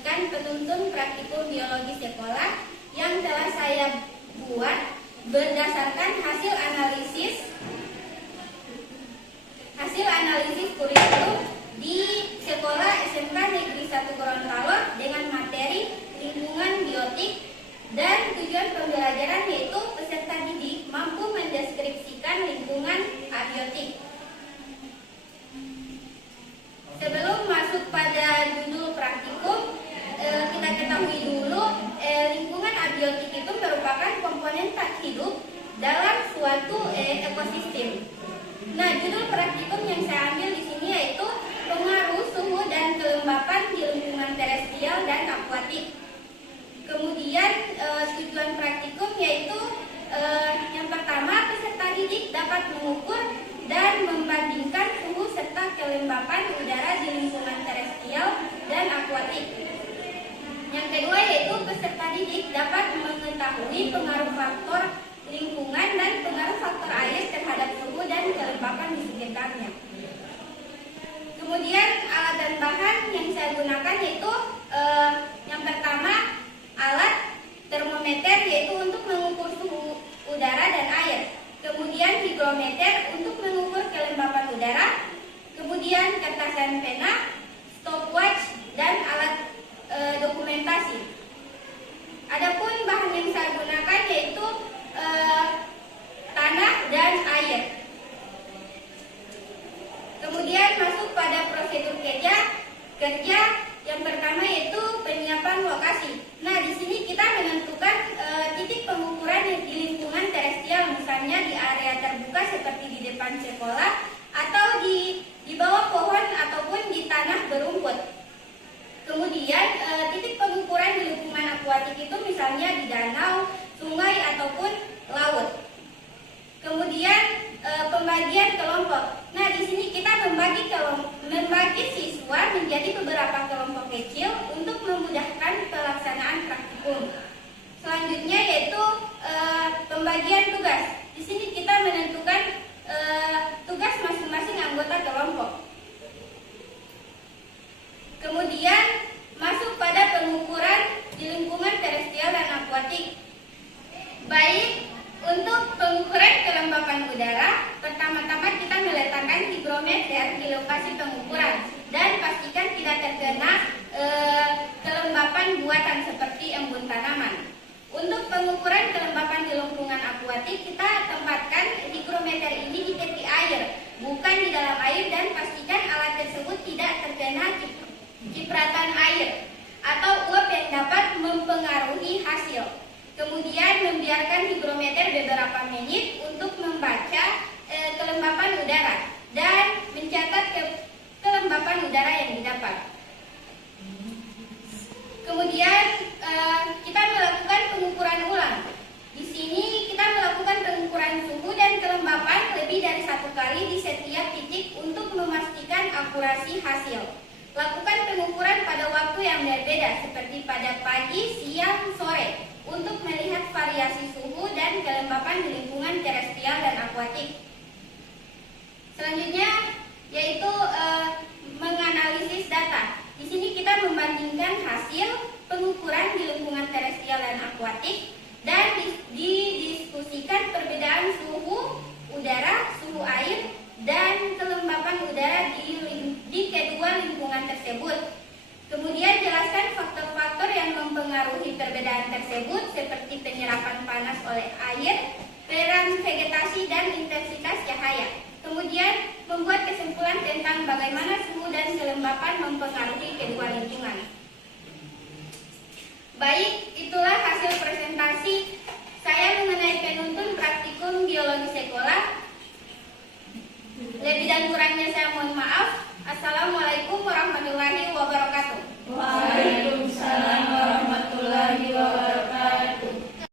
membagikan penuntun praktikum biologi sekolah yang telah saya buat berdasarkan hasil analisis kurikulum di Sekolah SMK Negeri 1 Gorontalo dengan materi lingkungan biotik, dan tujuan pembelajaran yaitu peserta didik mampu mendeskripsikan lingkungan abiotik. Sebelum masuk pada judul praktikum, kita ketahui dulu lingkungan abiotik itu merupakan komponen tak hidup dalam suatu ekosistem. Nah, judul praktikum yang saya ambil di sini yaitu pengaruh suhu dan kelembapan di lingkungan terestrial dan akuatik. Kemudian tujuan praktikum yaitu yang pertama, peserta didik dapat mengukur dan membandingkan suhu serta kelembapan udara di lingkungan terestrial dan akuatik. Yang kedua yaitu peserta didik dapat mengetahui pengaruh faktor lingkungan dan pengaruh faktor air terhadap suhu dan kelembapan di sekitarnya. Kemudian alat dan bahan yang saya gunakan yaitu yang pertama alat termometer yaitu untuk mengukur suhu udara dan air. Kemudian higrometer untuk mengukur kelembapan udara. Kemudian kertas dan pena, stopwatch, dan alat dokumentasi. Adapun bahan yang saya gunakan yaitu tanah dan air. Kemudian masuk pada prosedur kerja yang pertama yaitu penyiapan lokasi. Nah, di sini kita menentukan titik pengukuran di lingkungan terestrial, misalnya di area terbuka seperti di depan sekolah atau di bawah pohon ataupun di tanah berumput. Kemudian titik pengukuran di lingkungan akuatik itu misalnya di danau, sungai ataupun laut. Kemudian pembagian kelompok. Nah, di sini kita membagi siswa menjadi beberapa kelompok kecil untuk memudahkan pelaksanaan praktikum. Selanjutnya yaitu pembagian tugas. Di sini kita menentukan tugas masing-masing anggota kelompok. Kemudian masuk pada pengukuran di lingkungan terestrial dan akuatik. Baik, untuk pengukuran kelembapan udara, pertama-tama kita meletakkan higrometer di lokasi pengukuran dan pastikan tidak terkena kelembapan buatan seperti embun tanaman. Untuk pengukuran kelembapan di lingkungan akuatik, kita tempatkan higrometer ini di tepi air, bukan di dalam air, dan pastikan alat tersebut tidak terkena cipratan air atau uap yang dapat mempengaruhi hasil. Kemudian membiarkan higrometer beberapa menit untuk membaca kelembapan udara dan mencatat kelembapan udara yang didapat. Kemudian kita melakukan pengukuran ulang. Di sini kita melakukan pengukuran suhu dan kelembapan lebih dari 1 kali di setiap titik untuk memastikan akurasi hasil. Lakukan pengukuran pada waktu yang berbeda seperti pada pagi, siang, sore untuk melihat variasi suhu dan kelembapan di lingkungan terestrial dan akuatik. Selanjutnya yaitu menganalisis data. Di sini kita membandingkan hasil pengukuran di lingkungan terestrial dan akuatik dan didiskusikan perbedaan suhu udara, suhu air, dan kelembapan udara di kedua lingkungan tersebut. Kemudian jelaskan faktor-faktor yang mempengaruhi perbedaan tersebut seperti penyerapan panas oleh air, peran vegetasi, dan intensitas cahaya. Kemudian membuat kesimpulan tentang bagaimana suhu dan kelembapan mempengaruhi kedua lingkungan. Baik, itulah hasil presentasi saya mengenai penuntun praktikum biologi sekolah. Lebih dan kurangnya saya mohon maaf. Assalamualaikum warahmatullahi wabarakatuh.